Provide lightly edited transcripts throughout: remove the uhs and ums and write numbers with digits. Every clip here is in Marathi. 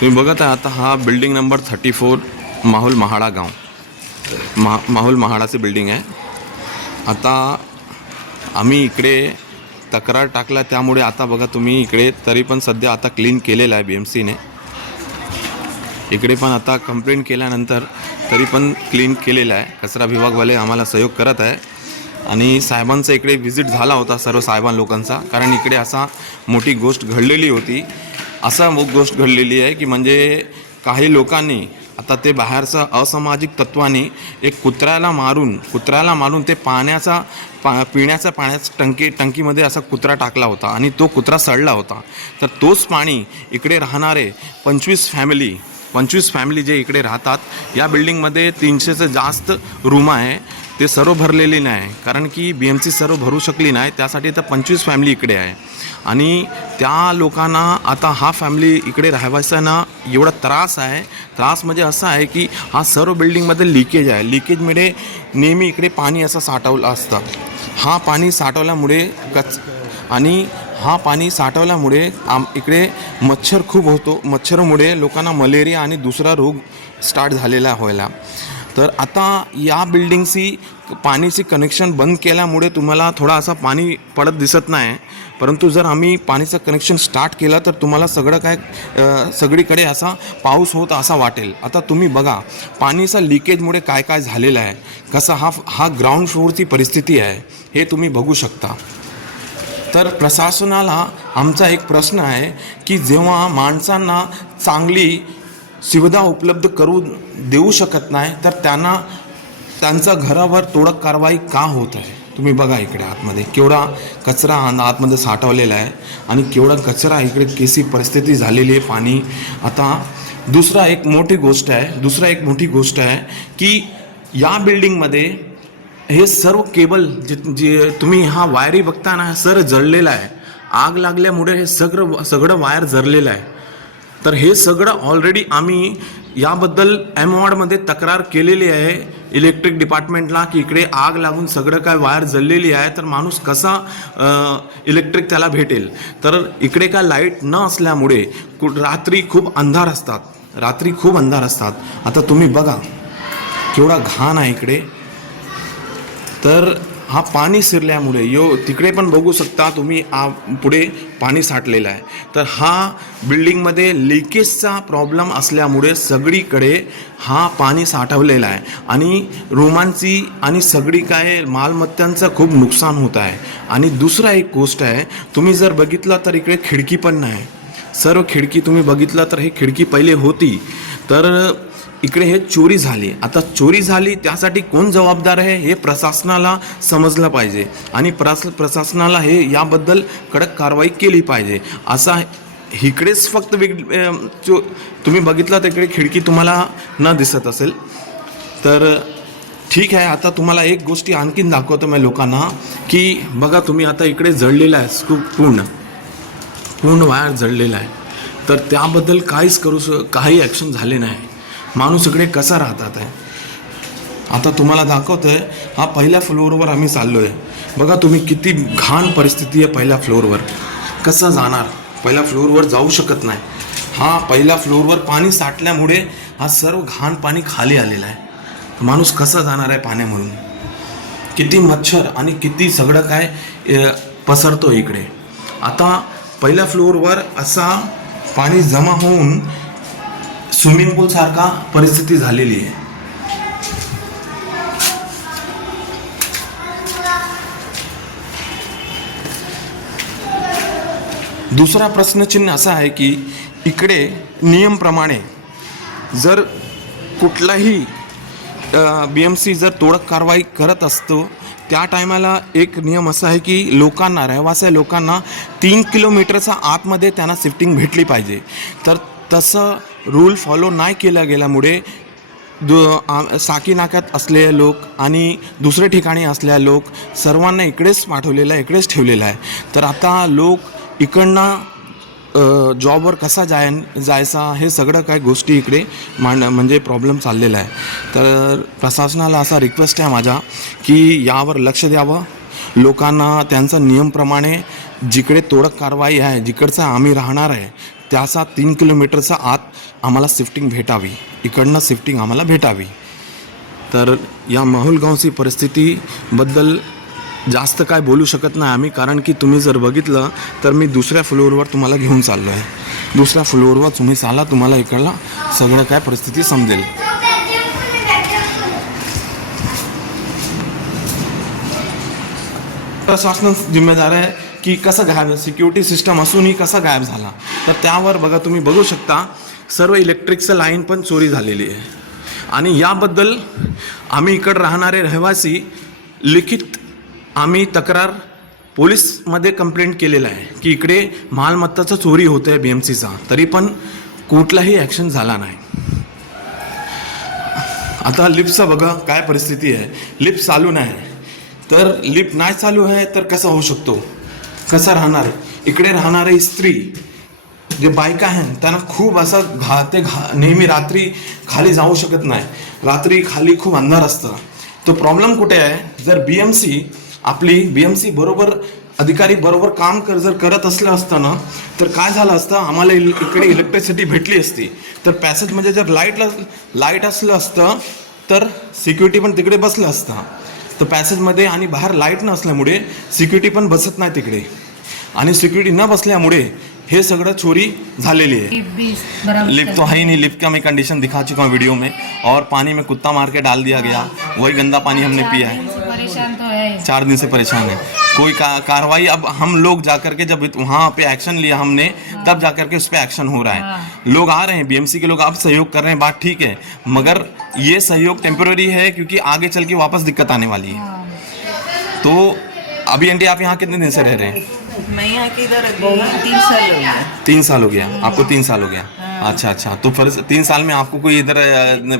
तुम्ही बघत आहे आता हा बिल्डिंग नंबर 34 माहुल महाड़ा गांव माहुल महाड़ाची बिल्डिंग आहे। आता आम्ही इकडे तक्रार टाकला त्यामुळे आता बघा तुम्ही इकडे तरी पण सध्या आता क्लीन केलेला आहे BMCने। इकडे पण आता कंप्लेंट केल्यानंतर तरी पण क्लीन केलेला आहे। कचरा विभागवाले आम्हाला सहयोग करत आहे आणि साहेबांचा इकडे विजिट झाला होता सर्व साहेबां लोकांचा, कारण इकडे असा मोठी गोष्ट घडलेली होती। असा गोष्ट घडलेली आहे की म्हणजे काही लोकांनी आता ते बाहेरचा असामाजिक तत्वाने एक कुत्र्याला मारून ते पिण्याच्या पाण्याच्या टंकीमध्ये असा कुत्रा टाकला होता आणि तो कुत्रा सडला होता। तर तोच पाणी इकडे राहणारे 25 फॅमिली जे इकडे राहतात या बिल्डिंगमध्ये 300 जास्त रूम आहे, ते सर्व भरलेले नाही कारण की BMC सर्व भरू शकली नाही, त्यासाठी तर 25 फॅमिली इकडे आहे। आणि त्या लोकांना आता हा फॅमिली इकडे राहायचा एवढा त्रास आहे। त्रास म्हणजे असा आहे की हा सर्व बिल्डिंगमध्ये लिकेज आहे। लिकेजमुळे नेहमी इकडे पाणी असं साठवलं असतं। हा पाणी साठवल्यामुळे इकडे मच्छर खूप होतो। मच्छरमुळे लोकांना मलेरिया आणि दुसरा रोग स्टार्ट झालेला व्हायला। तर आता या बिल्डिंगची पाणीची कनेक्शन बंद केल्यामुळे तुम्हाला थोडा असा पाणी पडत दिसत नाही, परंतु जर आम्ही पाणीचं कनेक्शन स्टार्ट केलं तर तुम्हाला सगळीकडे असा पाऊस होत असा वाटेल। आता तुम्ही बघा पाणीचा लिकेजमुळे काय काय झालेलं आहे, कसा हा ग्राउंड फ्लोअरची परिस्थिती आहे हे तुम्ही बघू शकता। तर प्रशासनाला आमचा एक प्रश्न आहे की जेव्हा माणसांना चांगली सुविधा उपलब्ध करून देऊ शकत नाही तर त्यांचा घरावर तोडक कारवाई का होत आहे। तुम्ही बघा इकडे आतमध्ये केवढा कचरा आतमध्ये साठवलेला आहे आणि केवढा कचरा इकडे केसी परिस्थिती झालेली आहे पाणी। आता दुसरा एक मोठी गोष्ट आहे की या बिल्डिंगमध्ये हे सर्व केबल जे तुम्ही हा वायरी बघता ना, सर जळलेला आहे। आग लागल्यामुळे हे सगळं वायर जळलेलं आहे। तर हे सगळं ऑलरेडी आम्ही याबद्दल MWardमध्ये तक्रार केलेली आहे इलेक्ट्रिक डिपार्टमेंटला की इकडे आग लागून सगळं काय वायर जळलेली आहे, तर माणूस कसा इलेक्ट्रिक त्याला भेटेल। तर इकडे काय लाईट न असल्यामुळे रात्री खूप अंधार असतात। आता तुम्ही बघा केवढा घाण आहे इकडे। तर हा पाणी शिरल्यामुळे तिकडे पण बघू शकता तुम्ही पुढे पाणी साठलेलं आहे। तर हा बिल्डिंगमध्ये लिकेजचा प्रॉब्लेम असल्यामुळे सगळीकडे हा पाणी साठवलेला आहे आणि रूमांची आणि सगळी काय मालमत्तांचं खूप नुकसान होत आहे। आणि दुसरा एक गोष्ट आहे, तुम्ही जर बघितलं तर इकडे खिडकी पण नाही। सर्व खिडकी तुम्ही बघितलं तर हे खिडकी पहिले होती, तर इकडे हे चोरी झाली। आता चोरी झाली त्यासाठी कोण जबाबदार आहे हे प्रशासनाला समजलं पाहिजे आणि प्रशासनाला हे याबद्दल कडक कारवाई केली पाहिजे। असा इकडेच फक्त तुम्ही बघितलं तर इकडे खिडकी तुम्हाला न दिसत असेल तर ठीक आहे। आता तुम्हाला एक गोष्टी आणखीन दाखवतो मी लोकांना की बघा तुम्ही आता इकडे जळलेला आहे, खूप पूर्ण वायर जळलेला आहे। तर त्याबद्दल काही ॲक्शन झाले नाही। माणूस इकडे कसा राहतात आहे आता तुम्हाला दाखवतोय। हा पहिल्या फ्लोअरवर आम्ही चाललो आहे। बघा तुम्ही किती घाण परिस्थिती आहे पहिल्या फ्लोअरवर। कसं जाणार, पहिल्या फ्लोअरवर जाऊ शकत नाही। हा पहिल्या फ्लोअरवर पाणी साठल्यामुळे हा सर्व घाण पाणी खाली आलेला आहे। माणूस कसा जाणार आहे पाण्यामधून। किती मच्छर आणि किती सगळं काय पसरतो इकडे। आता पहिल्या फ्लोअरवर असा पाणी जमा होऊन स्विमिंग पूल सारखा परिस्थिती झालेली आहे। दुसरा प्रश्नचिन्ह असा आहे की इकडे नियमप्रमाणे जर कुठलाही BMC जर तोडक कारवाई करत असतो त्या टायमाला एक नियम असा आहे की रहिवासी लोकांना 3 किलोमीटरच्या आतमध्ये त्यांना शिफ्टिंग भेटली पाहिजे। तर तसं रूल फॉलो नाही केला गेल्यामुळे साकी नाक्यात असलेले लोक आणि दुसऱ्या ठिकाणी असलेले लोक सर्वांना इकडेच पाठवलेलं आहे, इकडेच ठेवलेलं आहे। तर आता लोक इकडनं जॉबवर कसा जायचा हे सगळं काय गोष्टी इकडे म्हणजे प्रॉब्लेम चाललेला आहे। तर प्रशासनाला असा रिक्वेस्ट आहे माझा की यावर लक्ष द्यावं। लोकांना त्यांचा नियमप्रमाणे जिकडे तोडक कारवाई आहे, जिकडचा आम्ही राहणार आहे त्याचा 3 किलोमीटरचा आत आम्हाला शिफ्टिंग भेटावी, इकडनं शिफ्टिंग आम्हाला भेटावी. तर या माहुलगावची परिस्थितीबद्दल जास्त काय बोलू शकत नाही आम्ही, कारण की तुम्ही जर बघितलं तर मी दुसऱ्या फ्लोअरवर तुम्हाला घेऊन चाललो आहे. दुसऱ्या फ्लोअरवर तुम्ही चाला, तुम्हाला इकडला सगळं काय परिस्थिती समजेल. प्रशासन जिम्मेदार आहे की कसं गायब, सिक्युरिटी सिस्टम असूनही कसा गायब झाला. तर त्यावर बघा, तुम्ही बघू शकता सर्व इलेक्ट्रिकचं लाईन पण चोरी झालेली आहे. आणि याबद्दल आम्ही इकडं राहणारे रहिवासी लिखित आम्ही तक्रार पोलीसमध्ये कंप्लेंट केलेलं आहे की इकडे मालमत्ताचं चोरी होतं आहे BMCचा, तरी पण कुठलाही ॲक्शन झाला नाही. आता लिफ्टचं बघा काय परिस्थिती आहे. लिफ्ट चालू नाही, तर लिफ्ट नाही चालू आहे तर कसं होऊ शकतो, कसं राहणार. इकडे राहणारी स्त्री जे बायका आहेत त्यांना खूप असं नेहमी रात्री खाली जाऊ शकत नाही. रात्री खाली खूप अंधार असतं. तो प्रॉब्लेम कुठे आहे, जर BMC बरोबर अधिकारी बरोबर काम जर करत असलं असतं ना, तर काय झालं असतं, आम्हाला इकडे इलेक्ट्रिसिटी भेटली असती. तर पॅसेजमध्ये जर लाईट असलं असतं तर सिक्युरिटी पण तिकडे बसलं असतं. तर पॅसेजमध्ये आणि बाहेर लाईट नसल्यामुळे सिक्युरिटी पण बसत नाही तिकडे, आणि सिक्युरिटी न बसल्यामुळे हे सगळं चोरी झालेली है. लिफ्ट तो है ही नहीं. लिफ्ट का मैं कंडीशन दिखा चुका हूँ वीडियो में, और पानी में कुत्ता मार के डाल दिया गया, वही गंदा पानी हमने पिया है. 4 दिन से परेशान है. कोई कार्रवाई, अब हम लोग जाकर के जब वहाँ पे एक्शन लिया हमने, तब जाकर के उस पर एक्शन हो रहा है. लोग आ रहे हैं, BMC के लोग आप सहयोग कर रहे हैं, बात ठीक है, मगर ये सहयोग टेम्पररी है क्योंकि आगे चल के वापस दिक्कत आने वाली है. तो अभी आंटी आप यहाँ कितने दिन से रह रहे हैं? मैं यहाँ के इधर 3 साल हो गया. 3 साल हो गया आपको? 3 साल हो गया. अच्छा. तो फिर 3 साल में आपको कोई इधर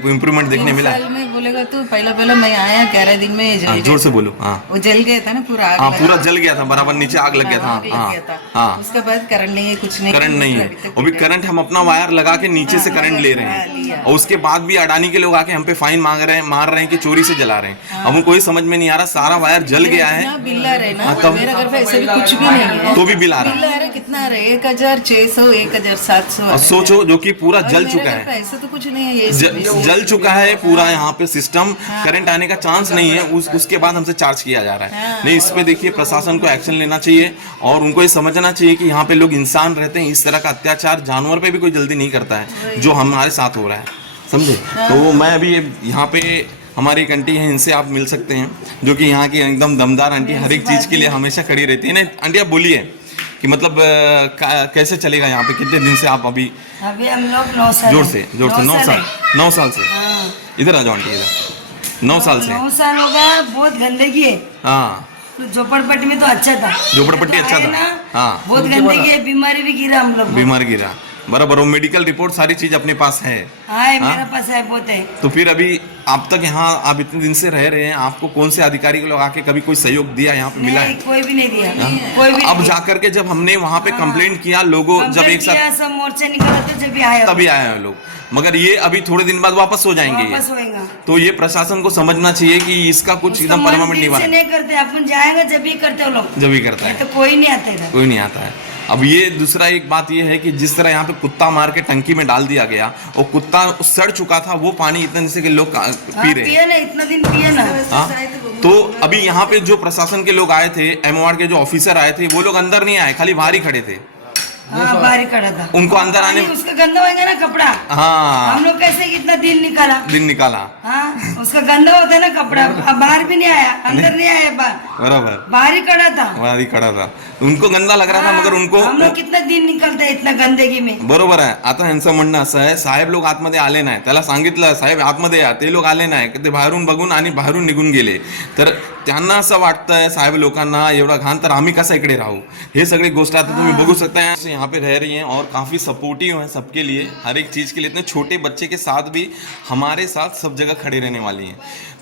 इम्प्रूवमेंट देखने मिला? 3 साल में बोलेगा तो पहला मैं आया 11 दिन में जल जोर से बोलो. हाँ, वो जल गया था ना पूरा. हाँ, पूरा जल गया था, बराबर नीचे आग लग गया था. हाँ, उसके बाद करंट नहीं है, कुछ नहीं, करंट नहीं है. अभी करंट हम अपना वायर लगा के नीचे से करंट ले रहे हैं, और उसके बाद भी अडानी के लोग आके हम पे फाइन मार रहे हैं कि चोरी से जला रहे हैं. अब उनको ये समझ में नहीं आ रहा, सारा वायर जल गया है. बिल आ रहे ना, मेरा घर पे ऐसे भी कुछ भी नहीं है, तो भी बिल आ रहा है. कितना आ रहा है? 1600, 1700. सोचो, जो कि पूरा जल चुका है. ऐसा तो कुछ नहीं है, ये जल चुका है पूरा यहाँ पे सिस्टम. करंट आने का चांस नहीं है, उसके बाद हमसे चार्ज किया जा रहा है. नहीं, इस पे देखिए प्रशासन को एक्शन लेना चाहिए, और उनको ये समझना चाहिए कि यहाँ पे लोग इंसान रहते हैं. इस तरह का अत्याचार जानवर पे भी कोई जल्दी नहीं करता है जो हमारे साथ हो रहा है, समझे. तो मैं अभी यहाँ पे हमारी एक आंटी है, इनसे आप मिल सकते हैं, जो कि यहाँ की एकदम दमदार आंटी, हर एक चीज़ के लिए हमेशा खड़ी रहती है. नहीं आंटी, आप बोलिए कि मतलब कैसे चलेगा यहाँ पे, कितने दिन से आप अभी हम लोग 9 साल. जोर से 9 साल से. इधर आ जाओ आंटी, इधर 9 साल से. 9 साल हो गया. बहुत गंदगी है. हाँ, तो झोपड़पट्टी में तो अच्छा था. झोपड़पट्टी अच्छा था. हाँ, बहुत गंदगी है, बीमारी भी गिरा हम लोग. बीमार गिरा, बराबर. वो मेडिकल रिपोर्ट सारी चीज अपने पास है. हाँ, मेरे पास है, बहुत है. तो फिर अभी आप तक यहाँ, आप इतने दिन से रह रहे हैं, आपको कौन से अधिकारी को लोग आके कभी कोई सहयोग दिया यहाँ पे मिला है? कोई भी नहीं दिया. कोई भी अब जाकर के जब हमने वहाँ पे कंप्लेंट किया, लोगों जब एक साथ सब मोर्चा निकाला तो जब भी आया, तभी आए हैं लोग, मगर ये अभी थोड़े दिन बाद वापस हो जाएंगे. वापस होएगा. तो ये प्रशासन को समझना चाहिए कि इसका कुछ एकदम परमानेंट नहीं करते. अपन जाएंगे जब भी करते हो लोग, जब भी करता है, तो कोई नहीं आता इधर, कोई नहीं आता है. अब ये दूसरा एक बात ये है कि जिस तरह यहाँ पे कुत्ता मार के टंकी में डाल दिया गया, और कुत्ता सड़ चुका था, वो पानी इतने दिन से के लोग पी रहे पिए ना, इतना दिन पिए ना. तो अभी यहाँ पे जो प्रशासन के लोग आए थे, MOR के जो ऑफिसर आए थे, वो लोग अंदर नहीं आए, खाली बाहर ही खड़े थे. हाँ, बाहर ही खड़ा था. उनको अंदर आने, उसका गंदा होगा ना कपड़ा. हाँ, हम लोग कैसे कितना दिन निकाला. हाँ, उसका गंदा होता है ना कपड़ा. अब बाहर भी नहीं आया, अंदर नहीं आया, बराबर बाहर ही खड़ा था. उनको गंदा लग रहा था, मगर उनको, हम लोग कितना दिन निकलते हैं इतना गंदगी में. बरोबर आहे. आता यांचं म्हणणं असं आहे, साहेब लोग आतमध्ये आले नाही, त्याला सांगितलं साहेब आतमध्ये या, ते लोग आले नाही, ते बाहेरून बघून आणि बाहेरून निघून गेले. तर त्यांना असं वाटतंय साहेब लोकांना, एवढा घाण, तर आम्ही कसं इकडे राहू. हे सगळी गोष्ट आता तुम्ही बघू शकता है. यहाँ पे रह रही हैं और काफ़ी सपोर्टिव हैं सबके लिए, हर एक चीज़ के लिए. इतने छोटे बच्चे के साथ भी हमारे साथ सब जगह खड़े रहने वाली हैं.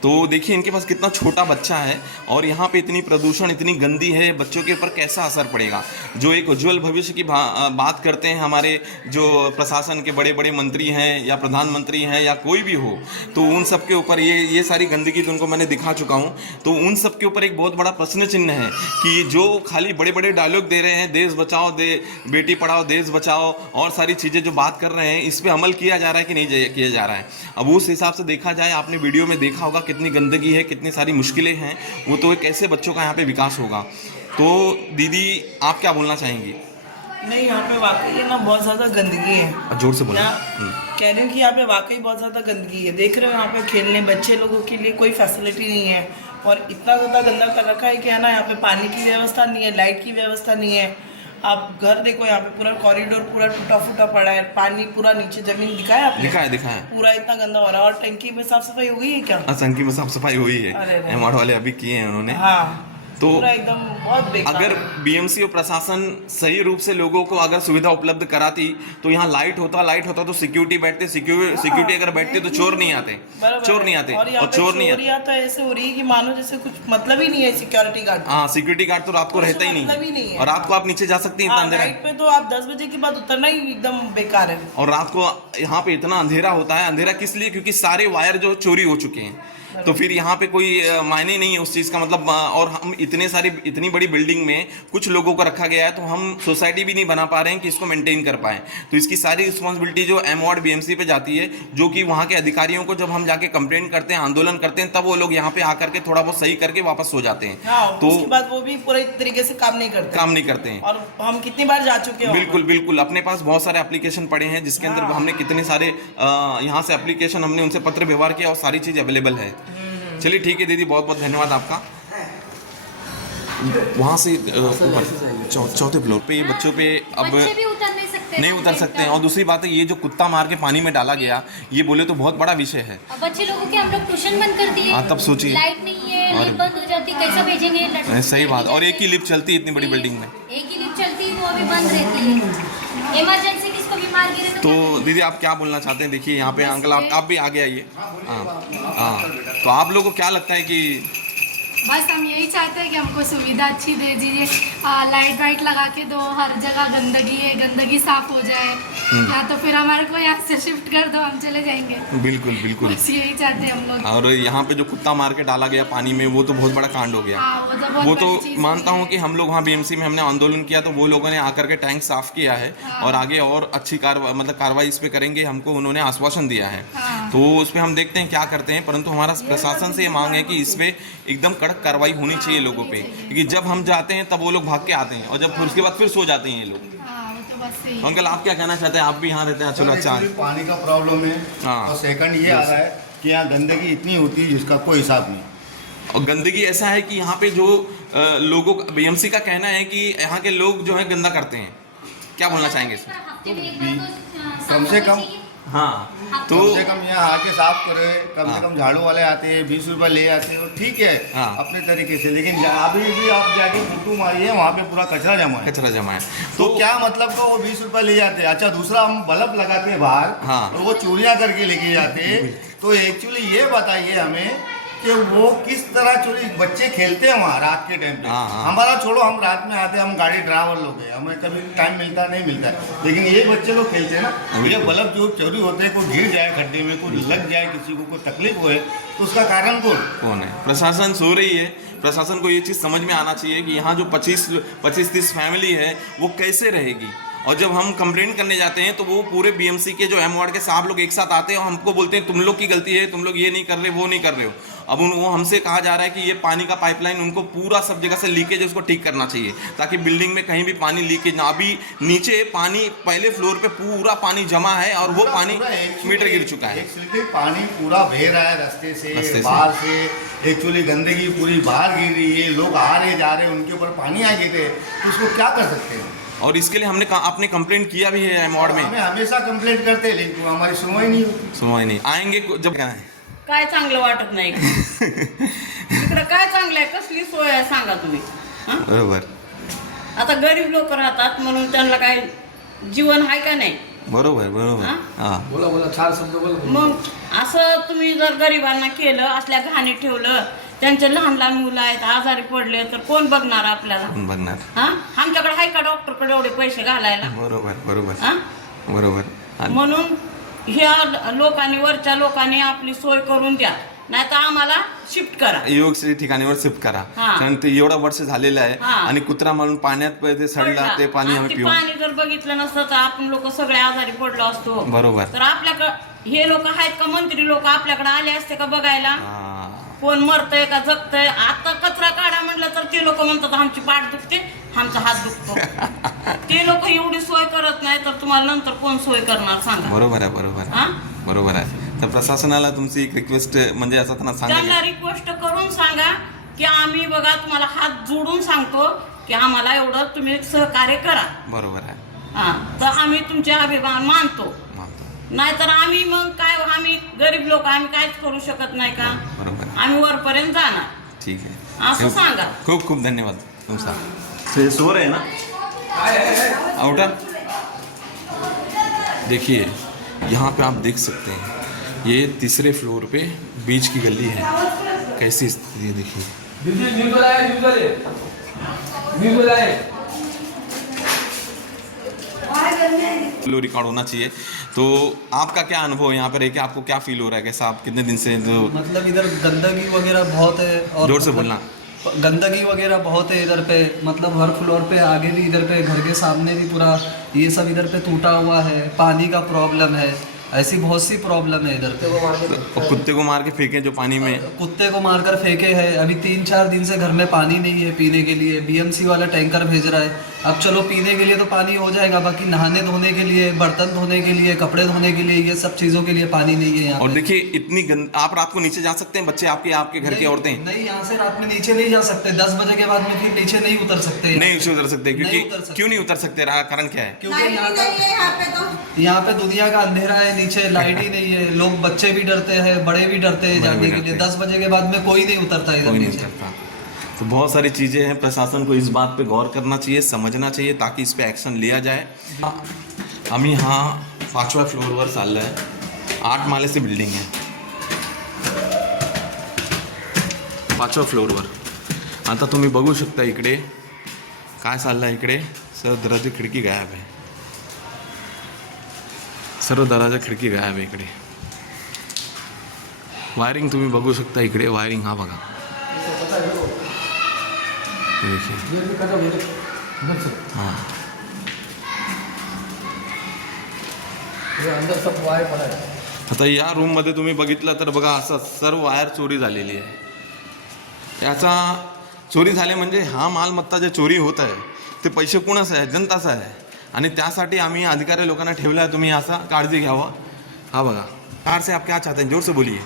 तो देखिए इनके पास कितना छोटा बच्चा है और यहाँ पे इतनी प्रदूषण, इतनी गंदी है, बच्चों के ऊपर कैसा असर पड़ेगा। जो एक उज्जवल भविष्य की बात करते हैं हमारे जो प्रशासन के बड़े बड़े मंत्री हैं या प्रधानमंत्री हैं या कोई भी हो, तो उन सब के ऊपर ये सारी गंदगी तो उनको मैंने दिखा चुका हूँ, तो उन सब के ऊपर एक बहुत बड़ा प्रश्न चिन्ह है कि जो खाली बड़े बड़े डायलॉग दे रहे हैं, देश बचाओ, बेटी पढ़ाओ, देश बचाओ और सारी चीज़ें जो बात कर रहे हैं, इस पर अमल किया जा रहा है कि नहीं किया जा रहा है। अब उस हिसाब से देखा जाए, आपने वीडियो में देखा होगा कितनी गंदगी है, कितनी सारी मुश्किलें हैं, वो तो कैसे बच्चों का यहाँ पे विकास होगा। तो दीदी आप क्या बोलना चाहेंगी? नहीं, यहाँ पे वाकई है ना बहुत ज़्यादा गंदगी है। जोर से बोलो। कह रही हूँ कि यहाँ पे वाकई बहुत ज़्यादा गंदगी है। देख रहे हो यहाँ पे खेलने बच्चे लोगों के लिए कोई फैसिलिटी नहीं है और इतना ज़्यादा गंदा कर रखा है कि है ना, यहाँ पे पानी की व्यवस्था नहीं है, लाइट की व्यवस्था नहीं है। आप घर देखो, यहाँ पे पूरा कॉरिडोर पूरा टूटा फूटा पड़ा है, पानी पूरा नीचे जमीन दिखाया आपने? दिखाया पूरा इतना गंदा हो रहा है। और टंकी में साफ सफाई हो गई है क्या? टंकी में साफ सफाई हुई है, एमआर वाले अभी किए हैं उन्होंने। हाँ, तो पूरा एकदम बहुत बेकार। अगर बीएमसी और प्रशासन सही रूप से लोगों को अगर सुविधा उपलब्ध कराती तो यहाँ लाइट होता तो सिक्योरिटी बैठते, सिक्योरिटी अगर बैठते तो चोर नहीं आते, और चोर नहीं तो ऐसे हो रही है कि मानो जैसे कुछ मतलब ही नहीं है सिक्योरिटी गार्ड। हाँ, सिक्योरिटी गार्ड तो रात को रहता ही नहीं है और रात को आप नीचे जा सकते हैं, इतना अंधेरा पे तो आप 10 बजे के बाद उतरना ही एकदम बेकार है। और रात को यहाँ पे इतना अंधेरा होता है। अंधेरा किस लिए? क्योंकि सारे वायर जो चोरी हो चुके हैं, तो फिर यहाँ पे कोई मायने नहीं है उस चीज़ का, मतलब। और हम इतनी बड़ी बिल्डिंग में कुछ लोगों को रखा गया है, तो हम सोसाइटी भी नहीं बना पा रहे हैं कि इसको मेंटेन कर पाए। तो इसकी सारी रिस्पॉन्सिबिलिटी जो एमवार्ड बीएमसी पे जाती है, जो कि वहाँ के अधिकारियों को जब हम जाके कंप्लेंट करते हैं, आंदोलन करते हैं, तब वो लोग यहाँ पे आकर के थोड़ा बहुत सही करके वापस हो जाते हैं। तो उसके बाद वो भी पूरे तरीके से काम नहीं करते हैं। और हम कितनी बार जा चुके हैं। बिल्कुल अपने पास बहुत सारे एप्लीकेशन पड़े हैं, जिसके अंदर हमने कितने सारे यहाँ से एप्लीकेशन, हमने उनसे पत्र व्यवहार किया और सारी चीज़ अवेलेबल है। चलिए ठीक है दीदी, बहुत बहुत धन्यवाद आपका। वहाँ से चौथे फ्लोर पे ये बच्चों पे अब बच्चे भी उतर नहीं उतर सकते हैं। और दूसरी बात है, ये जो कुत्ता मार के पानी में डाला गया, ये बोले तो बहुत बड़ा विषय है। बच्चे लोगों के हम लोग ट्यूशन बंद कर दिए। हाँ, तब सोचिए, लाइट नहीं है, लिफ्ट बंद हो जाती, कैसे भेजेंगे? सही बात। और एक ही लिफ्ट चलती है इतनी बड़ी बिल्डिंग में, एक ही लिफ्ट चलती है, वो अभी बंद रहती है। इमरजेंसी किसको बीमार गिरे तो दीदी आप क्या बोलना चाहते हैं? देखिए यहाँ पे अंकल, आप भी आगे आइए। हाँ, तो आप लोगों को क्या लगता है कि? बस हम यही चाहते हैं कि हमको सुविधा अच्छी दे दीजिए, लाइट वाइट लगा के दो, हर जगह गंदगी है, गंदगी साफ हो जाए, या तो फिर हमारे को यहाँ से शिफ्ट कर दो, हम चले जाएंगे। बिल्कुल बस यही चाहते हैं हम लोग। और यहाँ पे जो कुत्ता मार के डाला गया पानी में, वो तो बहुत बड़ा कांड हो गया। वो तो मानता हूँ कि हम लोग वहाँ बीएमसी में हमने आंदोलन किया, तो वो लोगों ने आकर के टैंक साफ किया है और आगे और अच्छी कार्रवाई इस पे करेंगे, हमको उन्होंने आश्वासन दिया है। तो उस पर हम देखते हैं क्या करते हैं, परंतु हमारा प्रशासन से ये मांग है कि इस पे एकदम कड़क कार्रवाई होनी चाहिए लोगों पे, क्योंकि जब हम जाते हैं तब वो लोग भाग के आते हैं और जब फिर उसके बाद फिर सो जाते हैं ये लोग। अंकल आप क्या कहना चाहते हैं? आप भी यहाँ रहते हैं। चलो अच्छा, पानी का प्रॉब्लम है। हाँ। और सेकंड ये आ रहा है कि यहाँ गंदगी इतनी होती है जिसका कोई हिसाब नहीं। और गंदगी ऐसा है कि यहाँ पे जो लोगों का, बीएमसी का कहना है कि यहाँ के लोग जो है गंदा करते हैं। क्या बोलना चाहेंगे इसमें? कम से कम, हाँ, तो कम से कम यहाँ आके साफ करे, कम से कम झाड़ू वाले आते हैं, 20 रुपये ले आते हैं, ठीक है अपने तरीके से। लेकिन अभी भी आप जाके फोटो मारिए, वहाँ पे पूरा कचरा जमा है। तो क्या मतलब का वो 20 रुपये ले जाते हैं। अच्छा, दूसरा हम बल्ब लगाते हैं बाहर, और वो चोरियाँ करके लेके जाते हैं। तो एक्चुअली ये बताइए हमें कि वो किस तरह चोरी, बच्चे खेलते हैं वहाँ रात के टाइम पे। हमारा छोड़ो, हम रात में आते हैं, हम गाड़ी ड्राइवर लोग हैं, हमें कभी टाइम मिलता नहीं मिलता है, लेकिन ये बच्चे लोग खेलते हैं ना। ये बल्ब जो चोरी होते हैं, कोई गिर जाए खड्डे में, कोई लग जाए, किसी को कोई तकलीफ होए, तो उसका कारण कौन है? प्रशासन सो रही है। प्रशासन को ये चीज़ समझ में आना चाहिए कि यहाँ जो 25-30 फैमिली है वो कैसे रहेगी। और जब हम कंप्लेंट करने जाते हैं तो वो पूरे बीएमसी के जो एमवार्ड के साहब लोग एक साथ आते हैं और हमको बोलते हैं तुम लोग की गलती है, तुम लोग ये नहीं कर रहे, वो नहीं कर रहे हो। अब वो हमसे कहा जा रहा है कि ये पानी का पाइपलाइन उनको पूरा सब जगह से लीकेज है, उसको ठीक करना चाहिए ताकि बिल्डिंग में कहीं भी पानी लीकेज ना। अभी नीचे पानी, पहले फ्लोर पे पूरा पानी जमा है और वो पानी मीटर गिर चुका है। पानी पूरा बह रहा है रास्ते से, बाहर से। एक्चुअली गंदगी पूरी बाहर गिर रही है, लोग आ रहे जा रहे, उनके ऊपर पानी आ गए थे, तो उसको क्या कर सकते हैं? और इसके लिए हमने आपने कंप्लेंट किया भी है एमवार्ड में। हमें हमेशा कंप्लेंट करते हैं, लेकिन हमारी सुनवाई नहीं आएंगे जब क्या है। काय चांगलं वाटत नाही इकडं काय चांगलं आहे, कसली सोय आहे सांगा तुम्ही? बरोबर. आता गरीब लोक राहतात म्हणून त्यांना काय जीवन आहे का नाही? बरोबर बरोबर हा? हां मग असं तुम्ही जर गरिबांना केलं, असल्या घाणी ठेवलं, त्यांचे लहान लहान मुलं आहेत आजारी पडले तर कोण बघणार आपल्याला? बनणार. हा, आमच्याकडे आहे का डॉक्टरकडे एवढे पैसे घालायला? बरोबर बरोबर हा? बरोबर. आणि म्हणून ह्या लोकांनी, वरच्या लोकांनी आपली सोय करून द्या, नाही तर आम्हाला शिफ्ट करा. योग्य ठिकाणीवर शिफ्ट करा. हा. कारण ते एवढं वर्ष झालेलं आहे हा. आणि कुत्रा मारून पाण्यात ते सडला, ते पाणी आणि आम्ही ते पिऊन. पाणी जर बघितलं नसतं तर आपण लोक सगळे आजारी पडलो असतो. बरोबर. तर आपल्याकडं हे लोक आहेत का, मंत्री लोक आपल्याकडे आले असते का बघायला? हां. कोण मरतय का जगतय? आता कचरा काढा म्हटलं तर ते लोक म्हणतात आमची पाठ दुखते, आमचा हात दुखतो. ते लोक एवढी सोय करत नाही तर तुम्हाला नंतर कोण सोय करणार सांगा? बरोबर आहे बरोबर हा? बरोबर आहे. तर प्रशासनाला तुमची एक रिक्वेस्ट म्हणजे असं त्यांना त्यांना सांगा. रिक्वेस्ट करून सांगा की आम्ही बघा तुम्हाला हात जोडून सांगतो की आम्हाला एवढं तुम्ही सहकार्य करा. बरोबर आहे. हा, तर आम्ही तुमचे अभिमान मानतो. मानतो. नाहीतर आम्ही मग काय, आम्ही गरीब लोक, आम्ही काहीच करू शकत नाही का? बरोबर आहे. आम्ही वरपर्यंत जाणार. ठीक आहे. असं सांगा. खूप खूप धन्यवाद तुमचा. ते सोर है ना आउटा. देखिए यहाँ पे आप देख सकते हैं, ये तीसरे फ्लोर पे बीच की गली है. कैसी स्थिति है देखिए. रिकॉर्ड होना चाहिए. तो आपका क्या अनुभव है यहाँ पर है कि आपको क्या फील हो रहा है, कैसा आप कितने दिन से जो मतलब इधर गंदगी वगैरह बहुत है और जोर से मतलब बोलना. गंदगी वगैरह बहुत है इधर पे, मतलब हर फ्लोर पे, आगे भी इधर पे घर के सामने भी पूरा ये सब इधर पे टूटा हुआ है, पानी का प्रॉब्लम है, ऐसी बहुत सी प्रॉब्लम है इधर पे. और कुत्ते को मार के फेंके जो पानी में. कुत्ते को मारकर फेंके हैं. अभी 3-4 दिन से घर में पानी नहीं है पीने के लिए. बीएमसी वाला टैंकर भेज रहा है. अब चलो पीने के लिए तो पानी हो जाएगा, बाकी नहाने धोने के लिए, बर्तन धोने के लिए, कपड़े धोने के लिए, ये सब चीज़ों के लिए पानी नहीं है यहाँ और पे. देखिए इतनी आप रात को नीचे जा सकते हैं बच्चे आपके, आपके घर की औरतें नहीं, यहाँ से रात में नीचे नहीं जा सकते. 10 बजे के बाद में फिर नीचे नहीं उतर सकते. नहीं उतर सकते क्योंकि नहीं उतर सकते. क्यों नहीं उतर सकते, कारण क्या है? क्योंकि यहाँ पे दुनिया का अंधेरा है, नीचे लाइट ही नहीं है. लोग, बच्चे भी डरते हैं, बड़े भी डरते हैं बड़े भी जाने के डरते लिए. हैं. 10 बजे के बाद में कोई नहीं उतरता इधर कोई नहीं नीचे. करता. तो बहुत सारी चीज़ें हैं, प्रशासन को इस बात पे गौर करना चाहिए, समझना चाहिए ताकि इस पे ॲक्शन लिया जाए. आम्ही हा 5व्या फ्लोअरवर चाललो आहे. 8 मालेची बिल्डिंग आहे. 5व्या फ्लोअरवर. आता तुम्ही बघू शकता इकडे काय चाललं आहे. इकडे सर्व दरवाजे खिडकी गायब आहे. सर्व दरवाजा खिडकी गायब आहे. इकडे वायरिंग तुम्ही बघू शकता. इकडे वायरिंग हा बघा. हां, आता या रूममध्ये तुम्ही बघितलं तर बघा असं सर्व वायर चोरी झालेली आहे. याचा चोरी झाले म्हणजे हा मालमत्ता जे चोरी होत आहे ते पैसे कोणाचं आहे? जनताचं आहे. आणि त्यासाठी आम्ही अधिकारी लोकांना ठेवलं आहे, तुम्ही असा काळजी घ्यावं. हा बघा. सरकार से आप क्या चाहते हैं? जोर से बोलिए.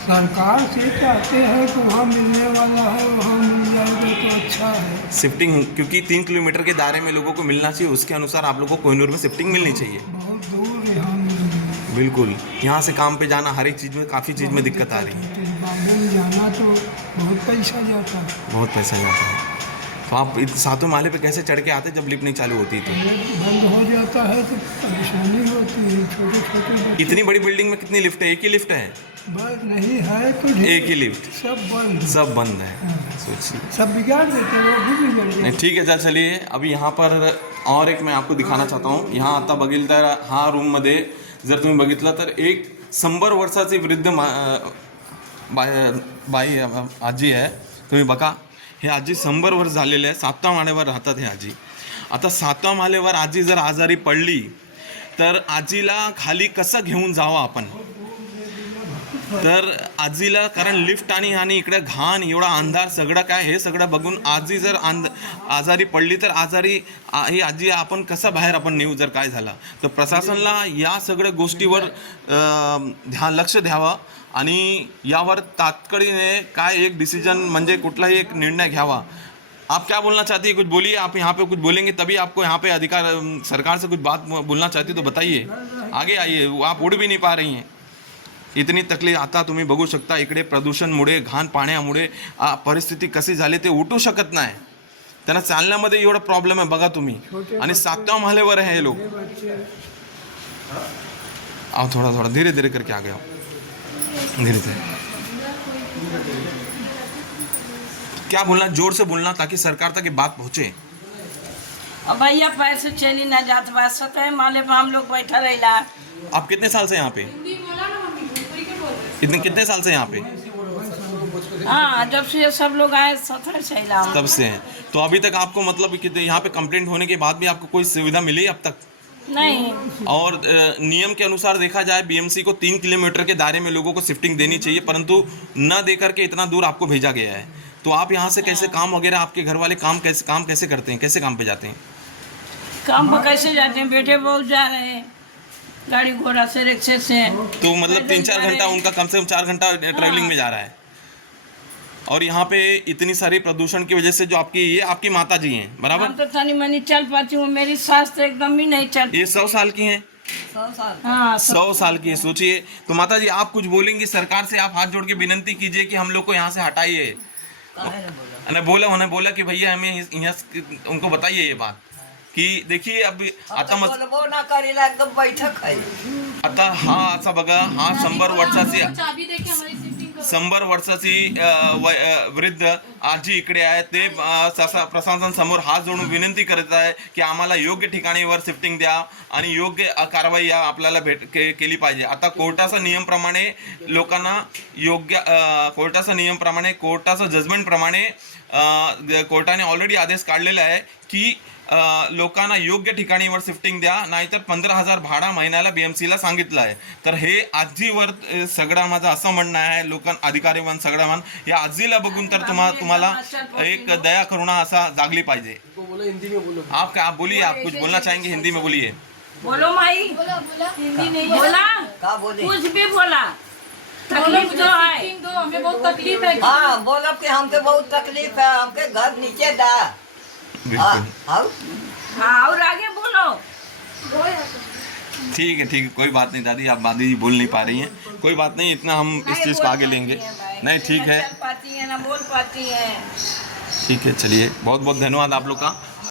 सरकार से चाहते हैं कि वहाँ मिलने वाला है वहाँ मिल जाएगा तो अच्छा है. शिफ्टिंग, क्योंकि 3 किलोमीटर के दायरे में लोगों को मिलना चाहिए, उसके अनुसार आप लोगों को कोहिनूर में शिफ्टिंग मिलनी चाहिए. बहुत दूर यहाँ मिल बिल्कुल. यहाँ से काम पे जाना हर एक चीज़ में, काफ़ी चीज़ में दिक्कत आ रही है. बॉम्बे में जाना तो बहुत पैसा जाता है. बहुत पैसा जाता है. तो आप 7वें माले पे कैसे चढ़ के आते जब लिफ्ट नहीं चालू होती? तो लिफ्ट बंद हो जाता है तो परेशानी होती है. छोटे छोटे बच्चे इतनी बड़ी बिल्डिंग में कितनी लिफ्ट है? एक ही लिफ्ट है. बस नहीं है कुछ, एक ही लिफ्ट, सब बंद, सब बंद है. सोचिए. सब बिगाड़ देते वो भी बिगड़ नहीं, गए. ठीक है. चलिए अभी यहाँ पर और एक मैं आपको दिखाना चाहता हूँ. यहाँ आता बघितलं तर हा रूममध्ये जर तुम्ही बघितलं तर एक 100 वर्षाची वृद्ध बाई आजी आहे. तुम्ही बघा, हे आजी 100 वर्ष झालेले आहे. 7व्या माळ्यावर राहतात हे आजी. आता 7व्या माळ्यावर आजी जर आजारी पडली तर आजीला खाली कसं घेऊन जावं आपण? तर आजीला, कारण लिफ्ट आणि इकडे घाण, एवढा अंधार, सगळं काय हे सगळं बघून आजी जर आजारी पडली तर ही आजी आपण कसं बाहेर आपण नेऊ जर काय झालं तर प्रशासनाला या सगळ्या गोष्टीवर लक्ष द्यावं आणि यावर तात्काळीने काय एक डिसिजन म्हणजे कुठलाही एक निर्णय घ्यावा. आप क्या बोलना चाहती है? कुछ बोलिए. आप यहाँ पे कुछ बोलेंगे तभी आपको यहाँ पे अधिकार, सरकार से कुछ बात बोलना चाहती तो बताइए. आगे आइए. आप उड़ भी नहीं पा रही हैं. इतनी तकलीफ. आता तुम्ही बघू शकता इकडे प्रदूषणमुळे, घाण पाण्यामुळे परिस्थिती कशी झाली, ते उठू शकत नाही. त्यांना चालण्यामध्ये एवढा प्रॉब्लेम आहे बघा तुम्ही. आणि 7व्या माळ्यावर आहे हे लोक. आओ थोड़ा थोड़ा धीरे धीरे करके आ गए आओ, धीरे धीरे। क्या बोलना, जोर से बोलना ताकि सरकार तक ये बात पहुंचे। अब भैया पैसे चली ना जात बा, सतह माले पर हम लोग बैठा रहिला। आप कितने साल से यहाँ पे, कितने साल से यहाँ पे? हाँ, जब से ये सब लोग आए सतह से हिला हम। तब से हैं। तो अभी तक आपको मतलब कि यहाँ पे कंप्लेंट होने के बाद भी आपको कोई सुविधा मिली अब तक? नहीं। और नियम के अनुसार देखा जाए बीएमसी को 3 किलोमीटर के दायरे में लोगों को शिफ्टिंग देनी चाहिए, परंतु न दे करके इतना दूर आपको भेजा गया है। तो आप यहाँ से कैसे काम वगैरह, आपके घर वाले काम कैसे करते हैं, कैसे काम पे जाते हैं? काम पर कैसे जाते हैं, बेटे बहुत जा रहे हैं गाड़ी घोड़ा से, रिक्शे से। तो मतलब 3-4 घंटा उनका, कम से कम 4 घंटा ट्रैवलिंग में जा रहा है। और यहाँ पे इतनी सारी प्रदूषण की वजह से जो आपकी माता जी हैं, बराबर? हम तो तनी मनी चल पाती हूँ, मेरी सास तो एकदम ही नहीं चल। ये 100 साल की हैं? 100 साल। हाँ, 100 साल की है, सोचिए। तो माता जी आप कुछ बोलेंगी सरकार से, आप हाथ जोड़ के विनती कीजिए कि हम लोग को यहाँ से हटाइए। उन्हें बोला कि भैया हमें यहाँ, उनको बताइए ये बात की देखिए अब आता ना करेला एकदम बैठक है। आता हा असा बघा, हा 100 वर्षाची चाबी देके हमारी शिफ्टिंग करो। 100 वर्षाची वृद्ध आजी इकडे आहे, ते प्रशासन समोर हात जोडून विनंती करत आहे की आम्हाला योग्य ठिकाणीवर शिफ्टिंग द्या आणि योग्य कारवाई आपल्याला केली पाहिजे। आता कोर्टाचा नियमप्रमाणे लोकांना योग्य, कोर्टाचा जजमेंटप्रमाणे कोर्टाने ऑलरेडी आदेश काढलेला आहे की लोकांना योग्य ठिकाणीवर शिफ्टिंग द्या, नाहीतर 15,000 भाडा महिन्याला बीएमसीला सांगितलं आहे। तर हे आजीवर सगळं माझं असं म्हणणं आहे, अधिकारीवन सगळं या आजीला बघून तर तुम्हाला एक दया करुणा असा जागली पाहिजे। आप क्या बोलिए, आप कुछ बोलना चाहेंगे? हिंदी में बोलिए। बोलो माई, बोला हिंदी नहीं बोला, कुछ भी बोला। तकलीफ तो है, शिफ्टिंग दो, हमें बहुत तकलीफ है। हाँ बोलो कि हमके बहुत तकलीफ है, हमके घर नीचे दा। बिल्कुल, हाँ और आगे बोलो। ठीक है, कोई बात नहीं दादी, आप दादी बोल नहीं पा रही हैं, कोई बात नहीं, इतना हम इस चीज़ को आगे लेंगे। नहीं ठीक है, चल पाती है ना बोल पाती है। ठीक है, चलिए बहुत बहुत धन्यवाद आप लोग का।